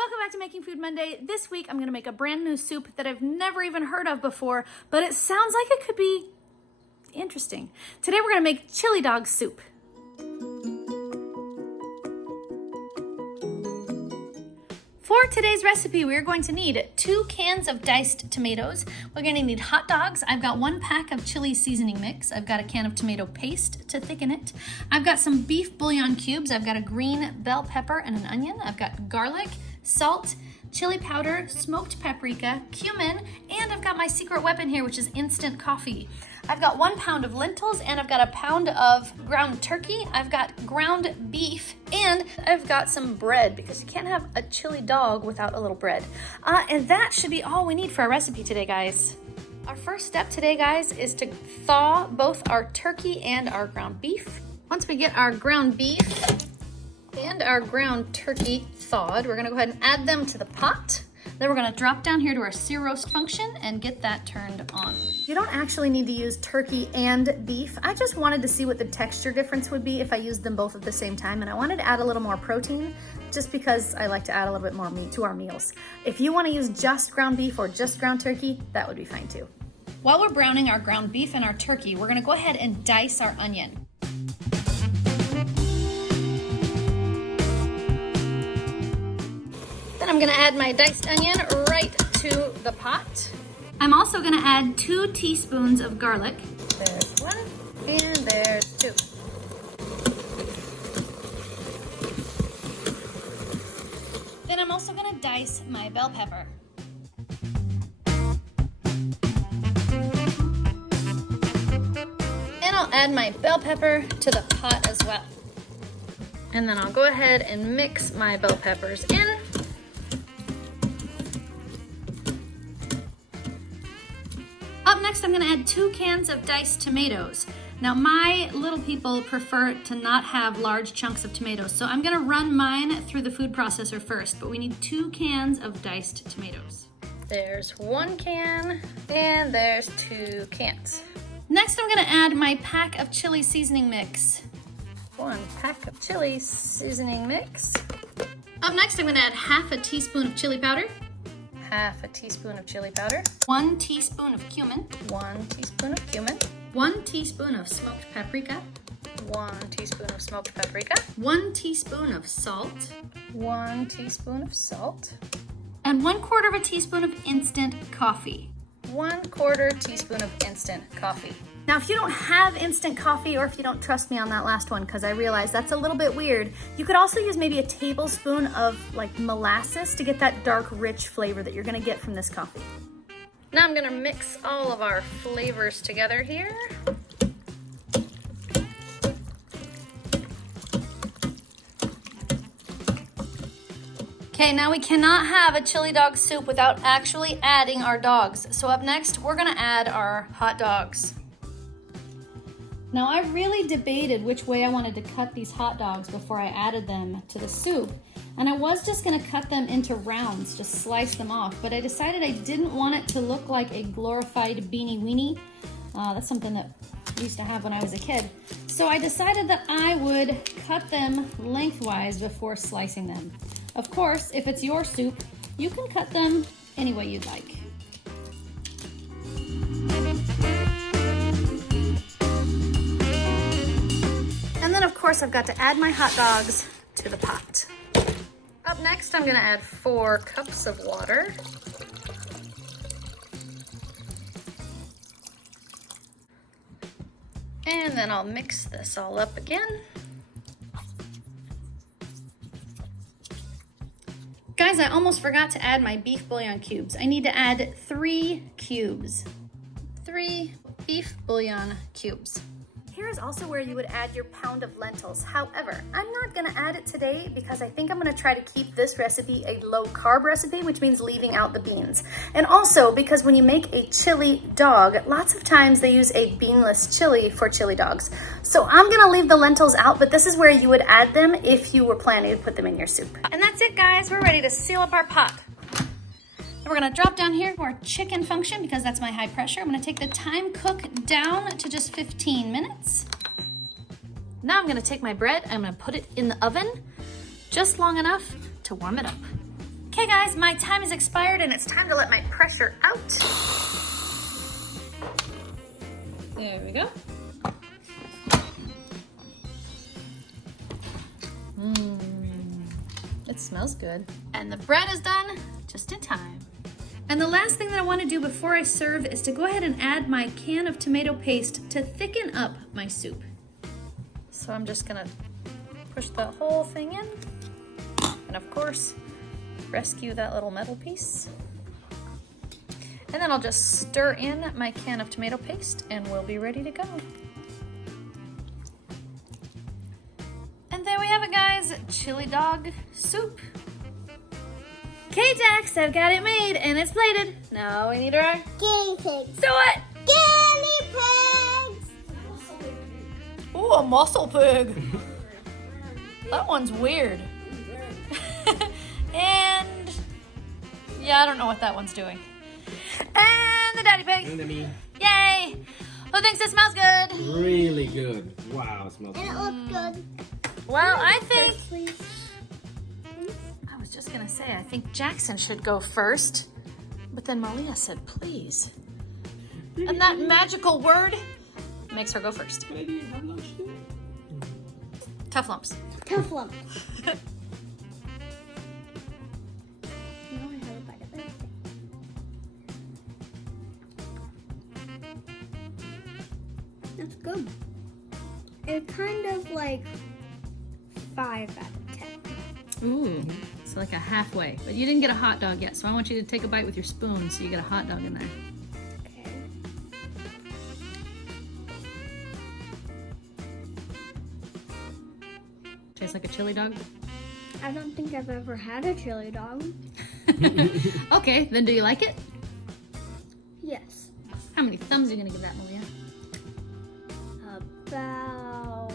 Welcome back to Making Food Monday. This week I'm gonna make a brand new soup that I've never even heard of before, but it sounds like it could be interesting. Today we're gonna make chili dog soup. For today's recipe, we're going to need 2 cans of diced tomatoes. We're gonna need hot dogs. I've got 1 pack of chili seasoning mix. I've got a can of tomato paste to thicken it. I've got some beef bouillon cubes. I've got a green bell pepper and an onion. I've got garlic, salt, chili powder, smoked paprika, cumin, and I've got my secret weapon here, which is instant coffee. I've got 1 pound of lentils, and I've got a pound of ground turkey. I've got ground beef, and I've got some bread, because you can't have a chili dog without a little bread. And that should be all we need for our recipe today, guys. Our first step today, guys, is to thaw both our turkey and our ground beef. Once we get our ground beef and our ground turkey thawed, we're gonna go ahead and add them to the pot. Then we're gonna drop down here to our sear roast function and get that turned on. You don't actually need to use turkey and beef. I just wanted to see what the texture difference would be if I used them both at the same time, and I wanted to add a little more protein just because I like to add a little bit more meat to our meals. If you wanna use just ground beef or just ground turkey, that would be fine too. While we're browning our ground beef and our turkey, we're gonna go ahead and dice our onion. I'm gonna add my diced onion right to the pot. I'm also gonna add 2 teaspoons of garlic. There's 1 and there's 2. Then I'm also gonna dice my bell pepper. And I'll add my bell pepper to the pot as well. And then I'll go ahead and mix my bell peppers in. Up next, I'm gonna add 2 cans of diced tomatoes. Now, my little people prefer to not have large chunks of tomatoes, so I'm gonna run mine through the food processor first, but we need 2 cans of diced tomatoes. There's 1 can, and there's 2 cans. Next, I'm gonna add my pack of chili seasoning mix. 1 pack of chili seasoning mix. Up next, I'm gonna add half a teaspoon of chili powder. Half a teaspoon of chili powder, 1 teaspoon of cumin, 1 teaspoon of cumin, 1 teaspoon of smoked paprika, 1 teaspoon of smoked paprika, 1 teaspoon of salt, 1 teaspoon of salt, and 1/4 teaspoon of instant coffee. 1/4 teaspoon of instant coffee. Now, if you don't have instant coffee, or if you don't trust me on that last one, because I realize that's a little bit weird, you could also use maybe a tablespoon of like molasses to get that dark, rich flavor that you're gonna get from this coffee. Now I'm gonna mix all of our flavors together here. Okay, now we cannot have a chili dog soup without actually adding our dogs. So up next, we're gonna add our hot dogs. Now, I really debated which way I wanted to cut these hot dogs before I added them to the soup. And I was just gonna cut them into rounds, just slice them off, but I decided I didn't want it to look like a glorified beanie weenie. That's something that I used to have when I was a kid. So I decided that I would cut them lengthwise before slicing them. Of course, if it's your soup, you can cut them any way you'd like. And then of course I've got to add my hot dogs to the pot. Up next, I'm gonna add 4 cups of water. And then I'll mix this all up again. Guys, I almost forgot to add my beef bouillon cubes. I need to add 3 cubes. 3 beef bouillon cubes. Here is also where you would add your pound of lentils. However, I'm not gonna add it today because I think I'm gonna try to keep this recipe a low carb recipe, which means leaving out the beans. And also because when you make a chili dog, lots of times they use a beanless chili for chili dogs. So I'm gonna leave the lentils out, but this is where you would add them if you were planning to put them in your soup. And that's it, guys. We're ready to seal up our pot. We're gonna drop down here to our chicken function because that's my high pressure. I'm gonna take the time cook down to just 15 minutes. Now I'm gonna take my bread, I'm gonna put it in the oven just long enough to warm it up. Okay guys, my time has expired and it's time to let my pressure out. There we go. It smells good. And the bread is done just in time. And the last thing that I want to do before I serve is to go ahead and add my can of tomato paste to thicken up my soup. So I'm just gonna push the whole thing in. And of course, rescue that little metal piece. And then I'll just stir in my can of tomato paste and we'll be ready to go. And there we have it guys, chili dog soup. Okay Jax, I've got it made and it's plated. Now we need our Guinea pigs. Do it! Guinea pigs! Ooh, a muscle pig. That one's weird. And yeah, I don't know what that one's doing. And the daddy pig. And me. Yay! Who thinks it smells good? Really good. Wow, it smells And good. it looks good. Well, I think, First, please. I was just gonna say, I think Jackson should go first, but then Malia said, please. And that magical word makes her go first. Maybe have lunch too? Tough lumps. Tough lump. Now I have a bite of it. That's good. It's kind of like 5 out of 10. Ooh, so like a halfway. But you didn't get a hot dog yet, so I want you to take a bite with your spoon so you get a hot dog in there. Okay. Tastes like a chili dog? I don't think I've ever had a chili dog. Okay, then do you like it? Yes. How many thumbs are you gonna give that, Malia? About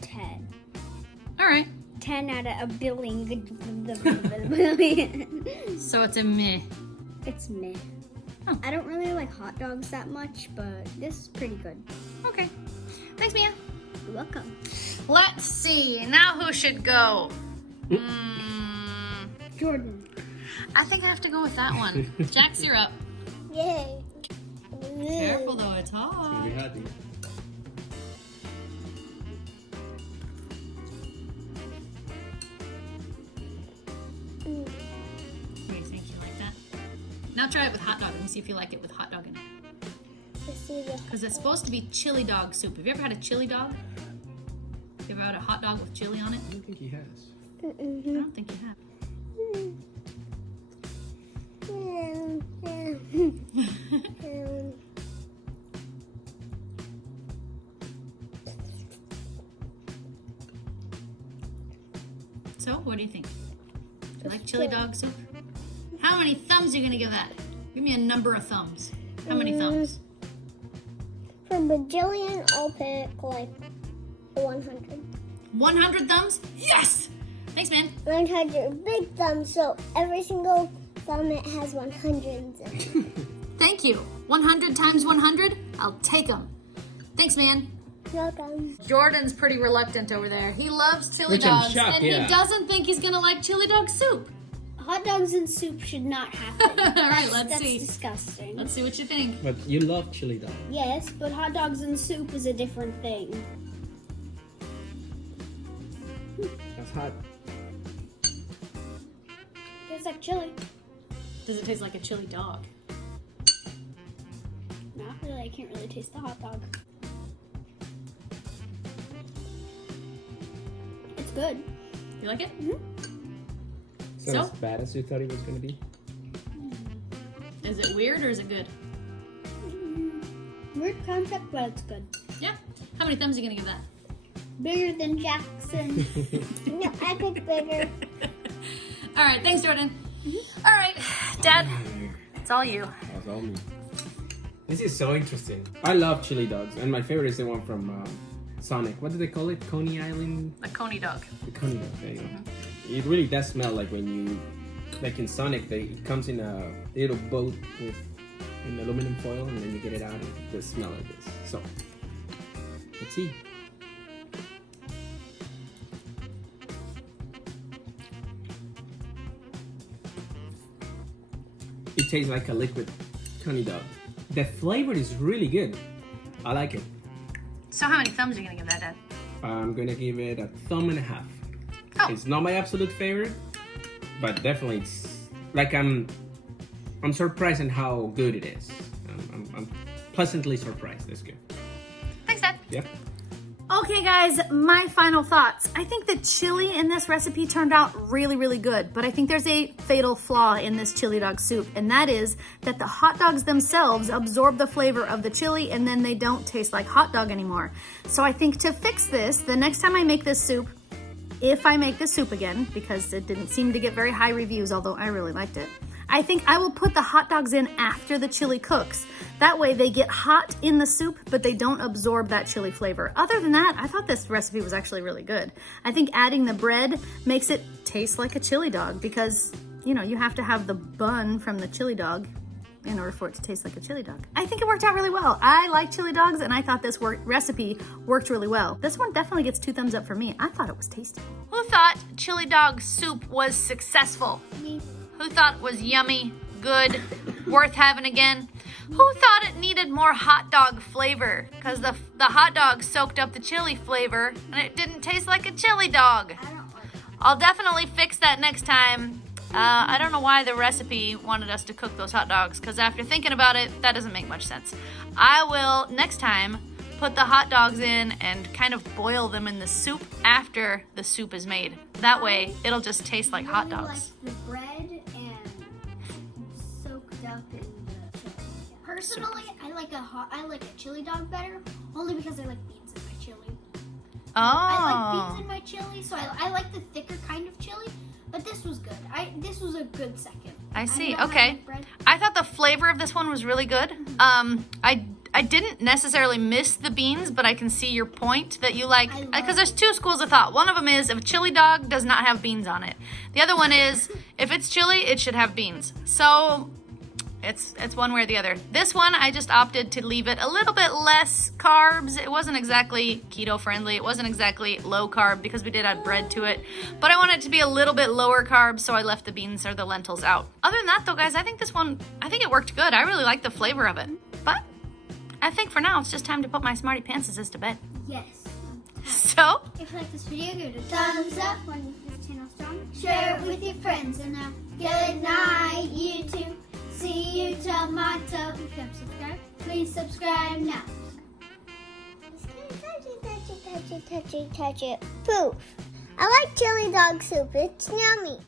10. All right, 10 out of a billion. so it's a meh. It's meh. Oh. I don't really like hot dogs that much, but this is pretty good. Okay, thanks, Mia. You're welcome. Let's see, now who should go? Jordan. I think I have to go with that one. Jax, you're up. Yay. Careful though, it's hot. Really happy. What do you think? You like that? Now try it with hot dog and see if you like it with hot dog in it. Let's see the Because it's supposed to be chili dog soup. Have you ever had a chili dog? You ever had a hot dog with chili on it? I don't think he has. I don't think you have. So, what do you think? Do you like chili dog soup? How many thumbs are you gonna give that? Give me a number of thumbs. How many thumbs? From bajillion, I'll pick like 100. 100 thumbs? Yes! Thanks, man. 100 big thumbs, so every single thumb it has 100s in it. Thank you. 100 times 100? I'll take them. Thanks, man. Welcome. Jordan's pretty reluctant over there. He loves chili Which I'm dogs, shocked, and yeah. he doesn't think he's gonna like chili dog soup. Hot dogs and soup should not happen. All right, let's That's see. disgusting. Let's see what you think. But you love chili dog. Yes, but hot dogs and soup is a different thing. That's hot. Tastes like chili. Does it taste like a chili dog? Not really. I can't really taste the hot dog. It's good. You like it? It's not as bad as you thought it was gonna be. Is it weird or is it good? Weird concept, but it's good. Yeah. How many thumbs are you gonna give that? Bigger than Jackson. No, I picked bigger. All right, thanks, Jordan. All right, Dad, it's all you. That's all me. This is so interesting. I love chili dogs, and my favorite is the one from Sonic. What do they call it? Coney Island? A coney dog. The Coney dog, there you go. It really does smell like when you, like in Sonic, it comes in a little boat with an aluminum foil, and then you get it out and it does smell like this. So, let's see. it tastes like a liquid honey dog. The flavor is really good. I like it. So how many thumbs are you gonna give that, Dad? I'm gonna give it a thumb and a half. Oh. It's not my absolute favorite, but definitely it's like I'm surprised in how good it is. I'm pleasantly surprised. It's good. Thanks, Dad. Yep. Okay guys, my final thoughts. I think the chili in this recipe turned out really, really good, but I think there's a fatal flaw in this chili dog soup, and that is that the hot dogs themselves absorb the flavor of the chili and then they don't taste like hot dog anymore. So I think to fix this, the next time I make this soup, if I make this soup again, because it didn't seem to get very high reviews, although I really liked it, I think I will put the hot dogs in after the chili cooks. That way they get hot in the soup, but they don't absorb that chili flavor. Other than that, I thought this recipe was actually really good. I think adding the bread makes it taste like a chili dog because, you know, you have to have the bun from the chili dog in order for it to taste like a chili dog. I think it worked out really well. I like chili dogs and I thought this recipe worked really well. This one definitely gets 2 thumbs up for me. I thought it was tasty. Who thought chili dog soup was successful? Me. Who thought it was yummy, good, worth having again? Who thought it needed more hot dog flavor? Because the hot dog soaked up the chili flavor and it didn't taste like a chili dog. I don't like it. I'll definitely fix that next time. I don't know why the recipe wanted us to cook those hot dogs, because after thinking about it, that doesn't make much sense. I will, next time, put the hot dogs in and kind of boil them in the soup after the soup is made. That way, it'll just taste like hot dogs. Like the bread and soaked up in the chili. Personally, I like a chili dog better, only because I like beans in my chili. I like beans in my chili, so I like the thicker kind of chili. But this was good. This was a good second. I see. not Okay. having bread. I thought the flavor of this one was really good. I didn't necessarily miss the beans, but I can see your point that you like, because there's 2 schools of thought. One of them is if a chili dog does not have beans on it. The other one is if it's chili, it should have beans. So it's one way or the other. This one, I just opted to leave it a little bit less carbs. It wasn't exactly keto friendly. It wasn't exactly low carb because we did add bread to it. But I wanted it to be a little bit lower carb, so I left the beans or the lentils out. Other than that though, guys, I think it worked good. I really like the flavor of it. But I think for now, it's just time to put my Smartypants to bed. Yes. So, If you like this video, give it a thumbs up. When this channel strong, share it with your friends. And now, good night, YouTube. See you tomorrow. If you haven't subscribed, please subscribe now. Touch it. Poof. I like chili dog soup. It's yummy.